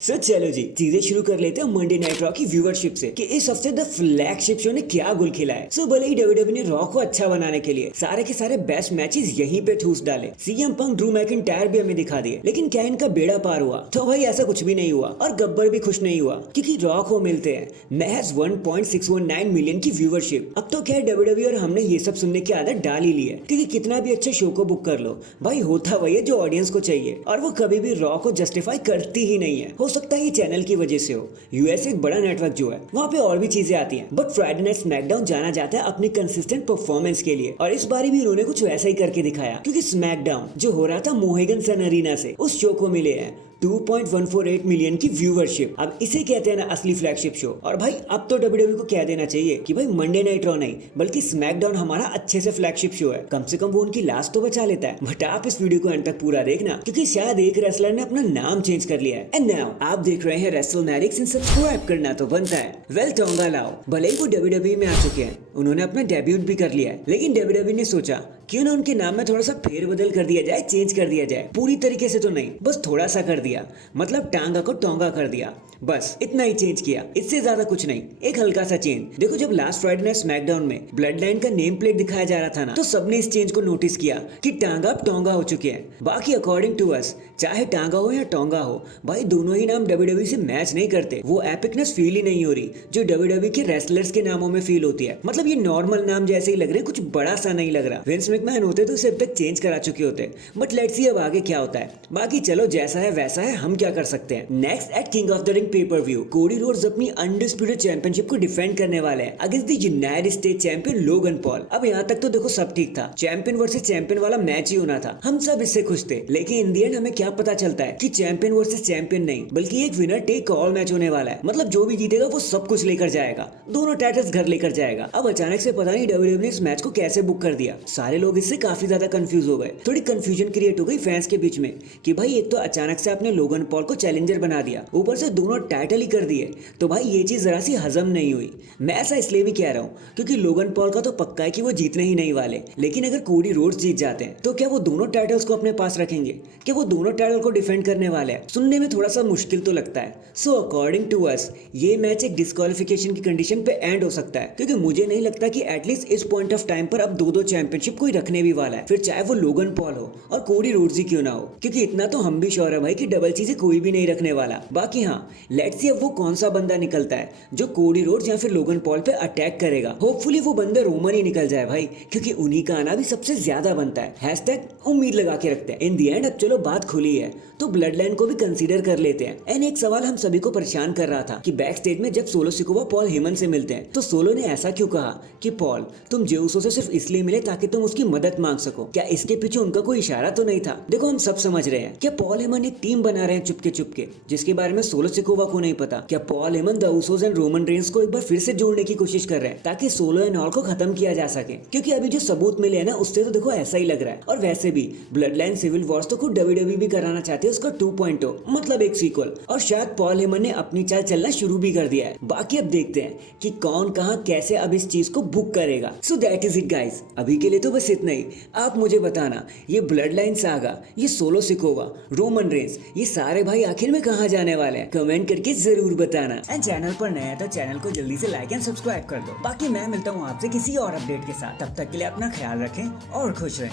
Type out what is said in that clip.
चलो जी चीजें शुरू कर लेते हैं मंडे नाइट रॉ की व्यूअरशिप से कि इस हफ्ते द फ्लैगशिप शो ने क्या गुल खिलाया। भले ही डब्ल्यूडब्ल्यू ने रॉ को अच्छा बनाने के लिए सारे के सारे बेस्ट मैचेस यहीं पे ठूस डाले, सीएम पंक ड्रू मैकिंटायर भी हमें दिखा दिए, लेकिन क्या इनका बेड़ा पार हुआ? तो भाई ऐसा कुछ भी नहीं हुआ और गब्बर भी खुश नहीं हुआ क्योंकि रॉ को मिलते हैं महज 1.619 मिलियन की व्यूअरशिप। अब तो क्या डब्ल्यूडब्ल्यू और हमने ये सब सुनने की आदत डाल ही ली है क्योंकि कितना भी अच्छा शो को बुक कर लो भाई होता वही है जो ऑडियंस को चाहिए, और वो कभी भी रॉ को जस्टिफाई करती ही नहीं है। हो सकता है ये चैनल की वजह से हो, यूएस एक बड़ा नेटवर्क जो है वहाँ पे और भी चीजें आती हैं, बट फ्राइडे नाइट स्मैकडाउन जाना जाता है अपनी कंसिस्टेंट परफॉर्मेंस के लिए, और इस बार भी उन्होंने कुछ वैसा ही करके दिखाया क्योंकि स्मैकडाउन जो हो रहा था मोहेगन सन अरीना से, उस शो को मिले हैं 2.148 मिलियन की व्यूअरशिप। अब इसे कहते हैं ना असली फ्लैगशिप शो। और भाई अब तो डब्ल्यूडब्ल्यू को कह देना चाहिए कि भाई मंडे नाइट रॉ नहीं बल्कि स्मैकडाउन हमारा अच्छे से फ्लैगशिप शो है, कम से कम वो उनकी लास्ट तो बचा लेता है। बट आप इस वीडियो को एंड तक पूरा देखना क्योंकि शायद एक रेसलर ने अपना नाम चेंज कर लिया है। एंड नाउ आप देख रहे हैं रेसलमैनिक्स, सब्सक्राइब करना तो बनता है। वेल टोंगा लाओ भले ही वो डब्ल्यूडब्ल्यू में आ चुके हैं, उन्होंने अपना डेब्यूट भी कर लिया है, लेकिन डब्ल्यूडब्ल्यू ने सोचा क्यों ना उनके नाम में थोड़ा सा फेरबदल कर दिया जाए, चेंज कर दिया जाए। पूरी तरीके से तो नहीं, बस थोड़ा सा कर दिया, मतलब टांगा को टोंगा कर दिया, बस इतना ही चेंज किया, इससे ज्यादा कुछ नहीं, एक हल्का सा चेंज। देखो जब लास्ट फ्राइडे नाइट स्मैकडाउन में ब्लड लाइन का नेम प्लेट दिखाया जा रहा था ना, तो सबने इस चेंज को नोटिस किया कि टांगा अब टोंगा हो चुके हैं। बाकी अकॉर्डिंग टू अस चाहे टांगा हो या टोंगा हो, भाई दोनों ही नाम डब्ल्यूडब्ल्यू से मैच नहीं करते। वो एपिकनेस फील ही नहीं हो रही जो डब्ल्यूडब्ल्यू के रेसलर्स के नामों में फील होती है। मतलब ये नॉर्मल नाम जैसे ही लग रहे, कुछ बड़ा सा नहीं लग रहा। विंस मैकमैन होते तो इसे अब तक चेंज करा चुके होते, बट लेट्स सी अब आगे क्या होता है। बाकी चलो जैसा है वैसा है, हम क्या कर सकते हैं। Next at king of the ring pay per view Cody Rhodes अपनी अनडिस्प्यूटेड चैंपियनशिप को डिफेंड करने वाले हैं against the United state champion Logan Paul. अब यहाँ तक तो देखो सब ठीक था, चैंपियन वर्सेस चैंपियन वाला मैच ही होना था, हम सब इससे खुश थे, लेकिन इन द एंड हमें क्या पता चलता है कि चैंपियन वर्सेस चैंपियन नहीं बल्कि एक विनर टेक ऑल मैच होने वाला है। मतलब जो भी जीतेगा वो सब कुछ लेकर जाएगा, दोनों टाइटल्स घर लेकर जाएगा। अब अचानक से पता नहीं डब्ल्यूडब्ल्यू ने इस मैच को कैसे बुक कर दिया, सारे लोग इससे काफी ज्यादा कंफ्यूज हो गए। थोड़ी कंफ्यूजन क्रिएट हो गई फैंस के बीच में कि भाई एक तो अचानक से आपने लोगन पॉल को चैलेंजर बना दिया, ऊपर से दोनों टाइटल ही कर दिए, तो भाई ये चीज जरा सी हजम नहीं हुई। मैं ऐसा इसलिए भी कह रहा हूँ क्योंकि लोगन पॉल का तो पक्का है कि वो जीतने ही नहीं वाले, लेकिन अगर कोडी रोड्स जीत जाते हैं तो क्या वो दोनों टाइटल्स को अपने पास रखेंगे? क्या वो दोनों टाइटल को डिफेंड करने वाले हैं? सुनने में थोड़ा सा मुश्किल तो लगता है। सो अकॉर्डिंग टू अस ये मैच एक डिस्क्वालिफिकेशन की कंडीशन पे एंड हो सकता है, क्योंकि मुझे नहीं लगता कि एटलीस्ट इस पॉइंट ऑफ टाइम पर अब दो चैंपियनशिप कोई रखने भी वाला है, फिर चाहे वो लोगन पॉल हो और कोडी रोड्स ही क्यों ना हो, क्योंकि इतना तो हम भी श्योर है भाई कि डबल चीजें कोई भी नहीं रखने वाला। बाकी हाँ, लेट्स सी अब वो कौन सा बंदा निकलता है जो कोडी रोड्स या फिर लोगन पॉल पे अटैक करेगा। होपफुली वो बंदा रोमन ही निकल जाए भाई, क्योंकि उन्हीं का आना भी सबसे ज्यादा बनता है। हैशटैग उम्मीद लगा के रखते हैं। इन दी एंड अब चलो बात खुली है तो ब्लड लाइन को भी कंसीडर कर लेते हैं। एंड एक सवाल हम सभी को परेशान कर रहा था कि बैक स्टेज में जब सोलो सिकोवा पॉल हेमन से मिलते हैं तो सोलो ने ऐसा क्यों कहा कि पॉल तुम जेउसो से सिर्फ इसलिए मिले ताकि तुम उसकी मदद मांग सको? क्या इसके पीछे उनका कोई इशारा तो नहीं था? देखो हम सब समझ रहे हैं क्या पॉल हेमन एक टीम बना रहे हैं चुपके चुपके, जिसके बारे में सोलो सिकोवा को नहीं पता? क्या Paul Heyman the Usos and Roman Reigns को एक बार फिर से जोड़ने की कोशिश कर रहे हैं ताकि सोलो एंड ऑल को खत्म किया जा सके? क्योंकि अभी जो सबूत मिले हैं ना उससे तो देखो ऐसा ही लग रहा है। और वैसे भी ब्लड लाइन सिविल वॉर्स तो खुद डब्ल्यूडब्ल्यू भी कराना चाहते हैं उसका 2.0, मतलब एक सीक्वल, और शायद पॉल हेमन ने अपनी चाल चलना शुरू भी कर दिया है। बाकी अब देखते हैं कि कौन कहां कैसे अब इस चीज को बुक करेगा। So that is it guys, अभी के लिए तो बस इतना ही। आप मुझे बताना ये ब्लड लाइन सागा, ये सोलो सिकोवा, रोमन रेंस, ये सारे भाई आखिर में कहां जाने वाले हैं? कमेंट करके जरूर बताना। एंड चैनल पर नया है तो चैनल को जल्दी से लाइक एंड सब्सक्राइब कर दो। बाकी मैं मिलता हूँ आपसे किसी और अपडेट के साथ, तब तक के लिए अपना ख्याल रखें और खुश रहें।